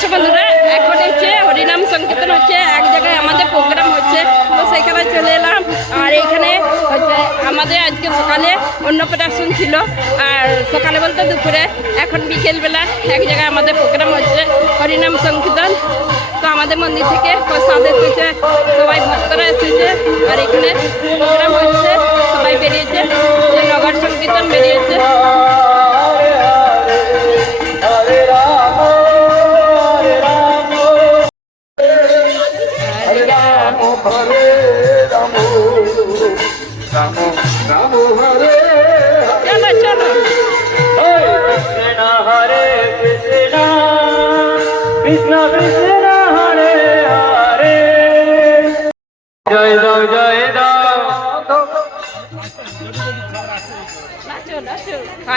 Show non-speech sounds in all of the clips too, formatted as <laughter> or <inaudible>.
দর্শক বন্ধুরা। এখন হচ্ছে হরিনাম সংকীর্তন হচ্ছে। এক জায়গায় আমাদের প্রোগ্রাম হচ্ছে। তো সেখানে চলে এলাম। আর এখানে হচ্ছে আমাদের আজকে সকালে অন্য অন্নপ্রাশন ছিল। আর সকালে বলতে দুপুরে, এখন বিকেলবেলা এক জায়গায় আমাদের প্রোগ্রাম হচ্ছে হরিনাম সংকীর্তন। তো আমাদের মন্দির থেকে প্রসাদ এসেছে। সবাই ভক্তরা এসেছে। আর এখানে প্রোগ্রাম হচ্ছে। সবাই বেরিয়েছে। নগর সংকীর্তন বেরিয়েছে।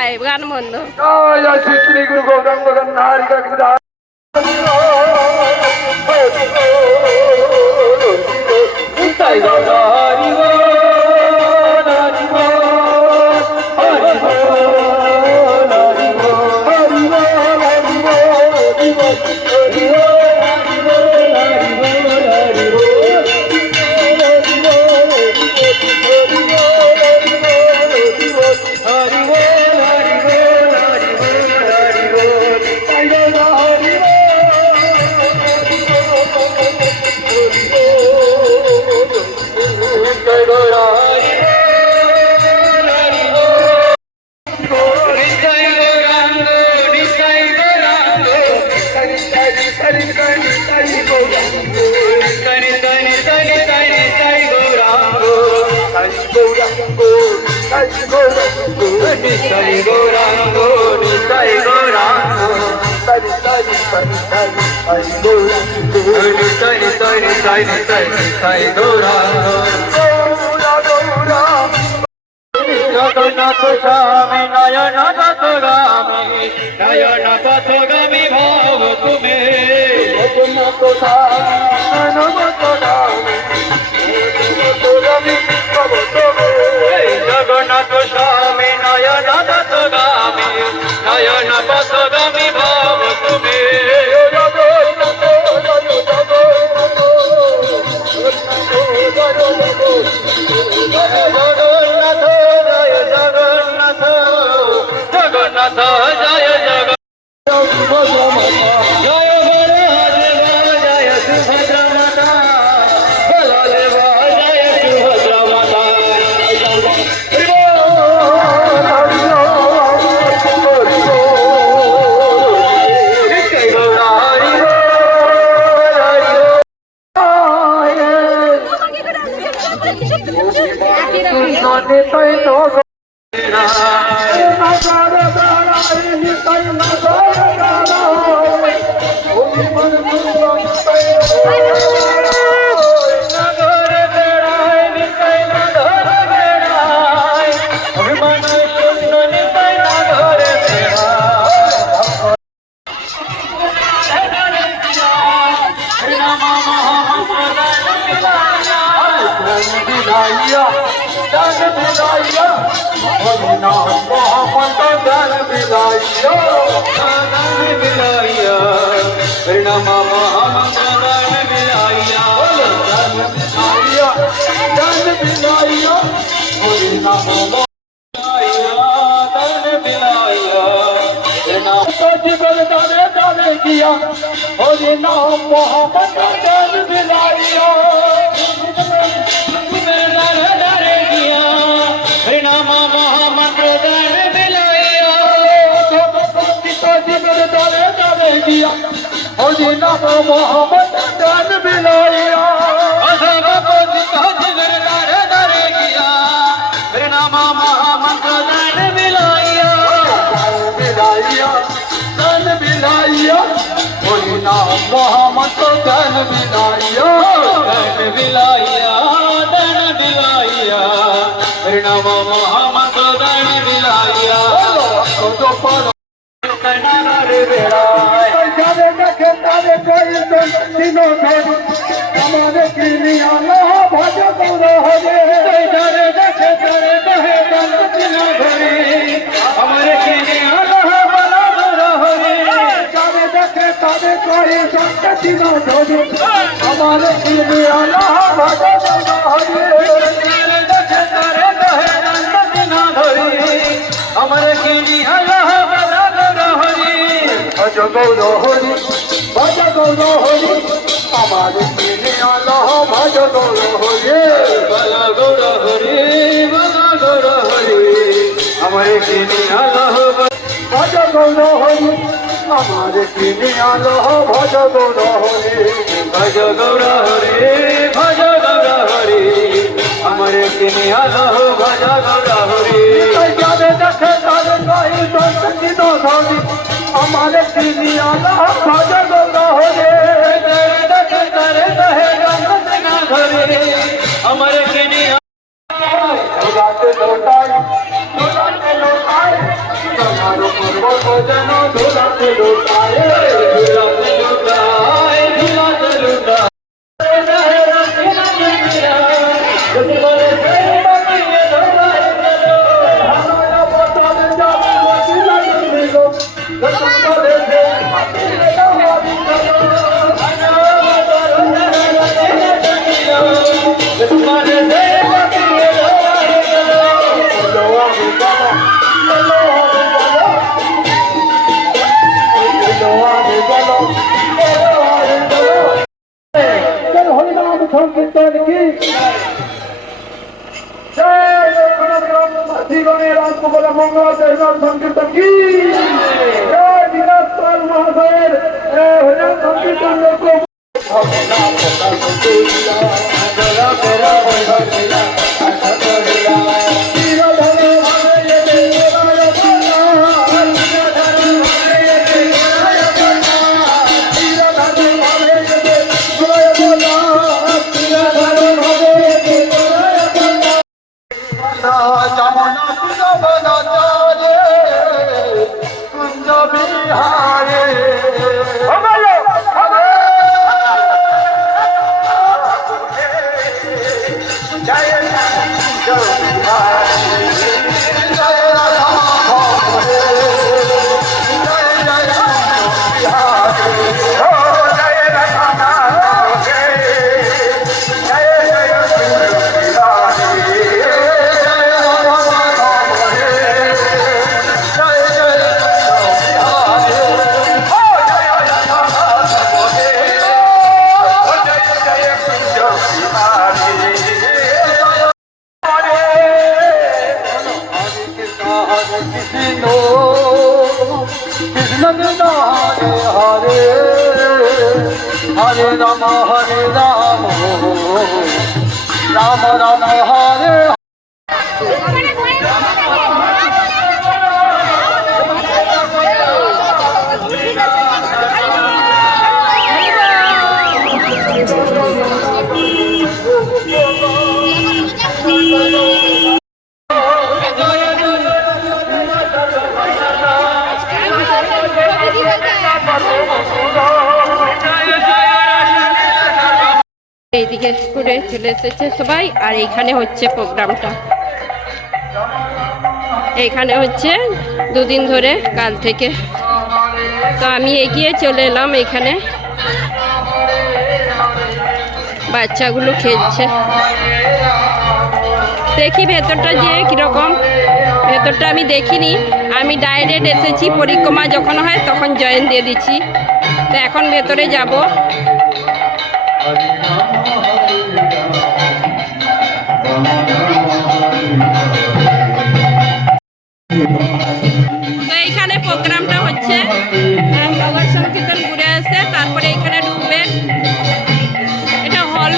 সাহেব গান বন্ধ। জয় শ্রী শ্রী জগন্নাথ স্বামী নয়ন পথগামী নয়ন পথগামী ভাব স্বামী নয়ন স্বামী নয়ন পথগামী নগর দল বিলাইয়া ভগনা মহাপন্ত দল বিলাইয়া দল বিলাইয়া প্রণাম মহাপন্ত দল বিলাইয়া দল বিলাইয়া দল বিলাইয়া ভগনা দল বিলাইয়া প্রণাম জীবন দানে দানে গিয়া হরি নাম মহাপন্ত দল বিলাইয়া मदीना में मोहम्मद धन मिलाया मदीना जिगर दर दर गया फिर नामा मोहम्मद धन मिलाया मिलाया धन मिलाया कोई ना मोहम्मद धन मिलाया धन मिलाया धन मिलाया फिर नामा मोहम्मद धन मिलाया तो पर कनारे बेड़ा। কইতেন দিনো ধরি আমারে কিনিয়া লহ ভজ গৌর হরে যারে দেখে তারে কহে দান দিন ঘরে আমার কিনে আল্লাহ বলা হরে যারে দেখে ধরি আমার কিনে আলা ভাজা গৌর হরি। আমার কিনি হলো বড় গৌর হরি। ভজ আমার কিনে আলা ভজ গৌর হরি হরি হরি আমার কিনি হরি আলা ভজ গৌর হরি ভজ গৌর হরি ভজ গৌর হরি আমার কিনি হলো ভজ গৌর হরি যাবে দেখে তাদের করি সঙ্গে দিন ধরি আমার কিনে আলা ভজ গৌর হরি তোমার পর্বত যেন দোলাতে লোটাই রাজমঙ্গল মঙ্গল সংকীর্তন কি? মহাশয়ের সংকীর্তন Ah. <laughs> <laughs> করে চলে এসেছে সবাই। আর এইখানে হচ্ছে প্রোগ্রামটা। এইখানে হচ্ছে দুদিন ধরে কাল থেকে। তো আমি এগিয়ে চলে এলাম এখানে। বাচ্চাগুলো খেলছে। দেখি ভেতরটা যে কীরকম। ভেতরটা আমি দেখিনি। আমি ডাইরেক্ট এসেছি পরিক্রমা যখন হয় তখন জয়েন দিয়ে দিচ্ছি। তো এখন ভেতরে যাব। তো এইখানে প্রোগ্রামটা হচ্ছে। আহ, সংকীর্তন ঘুরে আসে তারপরে এখানে ঢুকবেন এটা হল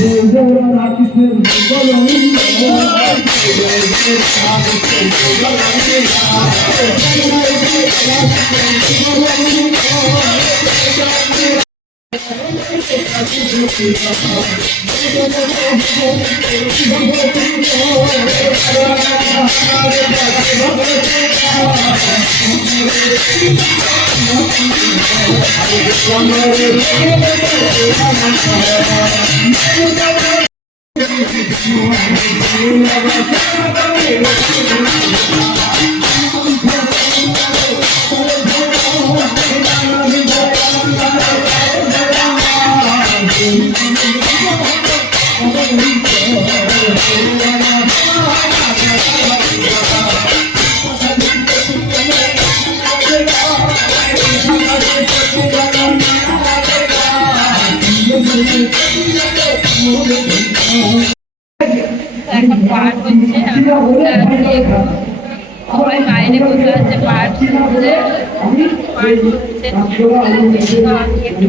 এখন পাঠ হচ্ছে আমি একটু। সবাই বাইরে বসে আছে পাঠ শুনছে একটু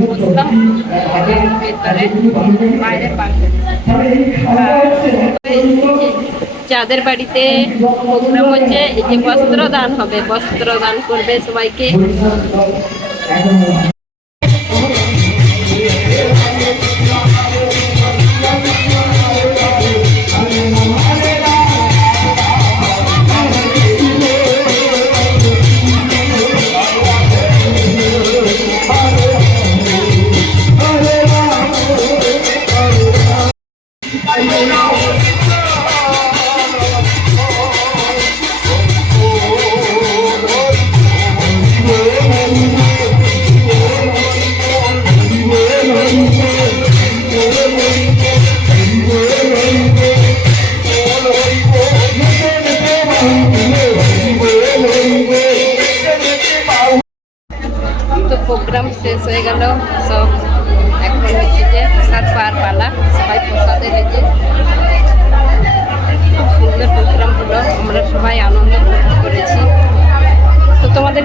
যাদের বাড়িতে প্রোগ্রাম হচ্ছে, এই যে বস্ত্র দান হবে বস্ত্র দান করবে সবাইকে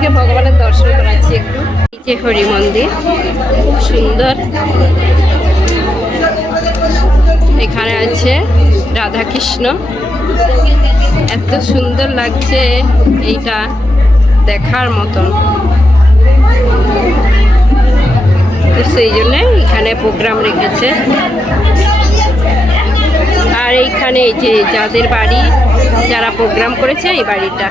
তো ভগবানের দর্শন করাচ্ছি একটু। যে হরি মন্দির, খুব সুন্দর। এখানে আছে রাধা কৃষ্ণ এত সুন্দর লাগছে এইটা দেখার মতন। তো সেই জন্যে এখানে প্রোগ্রাম রেখেছে। এইখানে এই যে যাদের বাড়ি, যারা প্রোগ্রাম করেছে, এই বাড়িটা।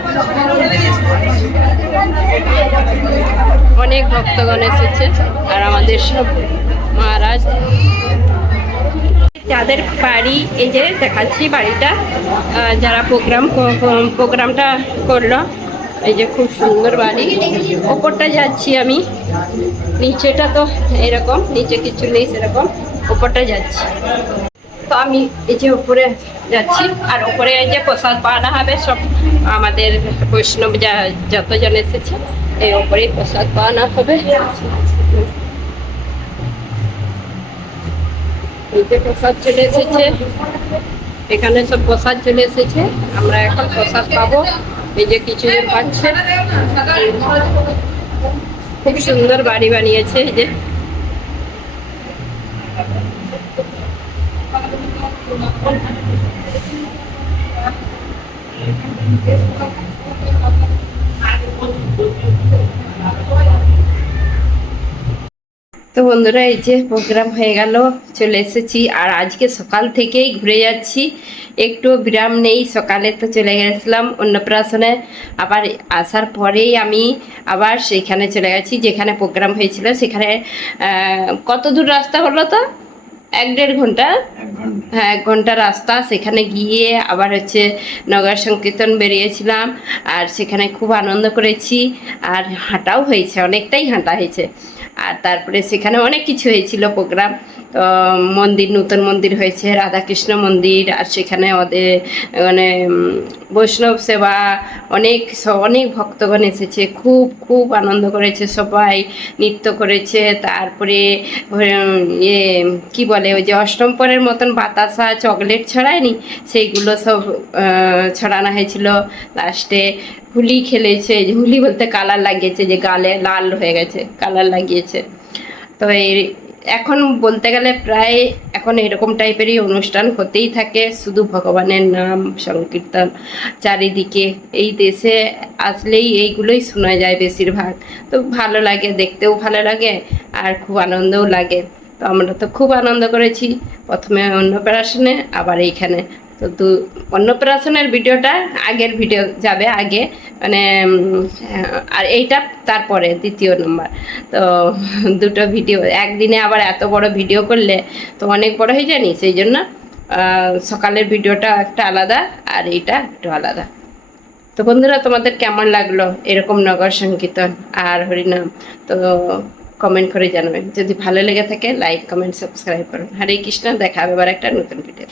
অনেক ভক্তগণ এসেছে, আর আমাদের সব মহারাজ। যাদের বাড়ি, এই যে দেখাচ্ছি বাড়িটা যারা প্রোগ্রাম প্রোগ্রামটা করল, এই যে খুব সুন্দর বাড়ি। ওপরটা যাচ্ছি আমি। নিচেটা তো এরকম, নিচে কিছু নেই সেরকম। ওপরটা যাচ্ছি। তো আমি এই যে উপরে যাচ্ছি, আর উপরে যে প্রসাদ পাওয়ানো হবে, সব আমাদের বৈষ্ণব যা যতজন এসেছে, এই ওপরেই প্রসাদ পাওয়ানো হবে। প্রসাদ চলে এসেছে, এখানে সব প্রসাদ চলে এসেছে। আমরা এখন প্রসাদ পাবো। এই যে কিছুজন পাচ্ছে খুব সুন্দর বাড়ি বানিয়েছে এই যে। তো বন্ধুরা, এই যে প্রোগ্রাম হয়ে গেল, চলে এসেছি। আর আজকে সকাল থেকেই ঘুরে যাচ্ছি। একটু বিরাম নেই, সকালে তো চলে গেছিলাম অন্নপ্রাশনে। আবার আসার পরেই আমি আবার সেইখানে চলে গেছি, যেখানে প্রোগ্রাম হয়েছিল, সেখানে কত দূর রাস্তা হলো তো? এক দেড় ঘণ্টা। হ্যাঁ এক ঘণ্টা রাস্তা। সেখানে গিয়ে আবার হচ্ছে নগর সংকীর্তন বেরিয়েছিলাম আর সেখানে খুব আনন্দ করেছি। আর হাঁটাও হয়েছে অনেকটাই হাঁটা হয়েছে। আর তারপরে সেখানে অনেক কিছু হয়েছিল প্রোগ্রাম। তো মন্দির, নতুন মন্দির হয়েছে, রাধাকৃষ্ণ মন্দির, আর সেখানে ওদের মানে বৈষ্ণব সেবা, অনেক অনেক ভক্তগণ এসেছে। খুব খুব আনন্দ করেছে সবাই, নৃত্য করেছে। তারপরে ইয়ে কী বলে, ওই যে অষ্টম পরের মতন বাতাসা, চকলেট ছড়ায়নি? সেইগুলো সব ছড়ানো হয়েছিল লাস্টে। হোলি খেলেছে, যে হোলি বলতে কালার লাগিয়েছে, যে গালে লাল হয়ে গেছে কালার লাগিয়েছে। তো এই এখন বলতে গেলে প্রায় এখন এরকম টাইপেরই অনুষ্ঠান হতেই থাকে, শুধু ভগবানের নাম, সংকীর্তন, চারিদিকে। এই দেশে আসলেই এইগুলোই শোনা যায় বেশিরভাগ। তো ভালো লাগে, দেখতেও ভালো লাগে, আর খুব আনন্দও লাগে। তো আমরা তো খুব আনন্দ করেছি, প্রথমে অন্নপ্রাশনে, আবার এইখানে। তো দু, অন্নপ্রাশনের ভিডিওটা আগের ভিডিও যাবে আগে মানে আর এইটা তারপরে, দ্বিতীয় নম্বর। তো <laughs> দুটো ভিডিও, একদিনে আবার এত বড় ভিডিও করলে তো অনেক বড় হয়ে যায়নি সেই জন্য সকালের ভিডিওটা একটা আলাদা আর এইটা একটু আলাদা। তো বন্ধুরা, তোমাদের কেমন লাগল এরকম নগর সংকীর্তন আর হরিনাম? তো কমেন্ট করে জানাবেন যদি ভালো লেগে থাকে লাইক কমেন্ট সাবস্ক্রাইব করুন হরে কৃষ্ণ, দেখা হবে আবার একটা নতুন ভিডিও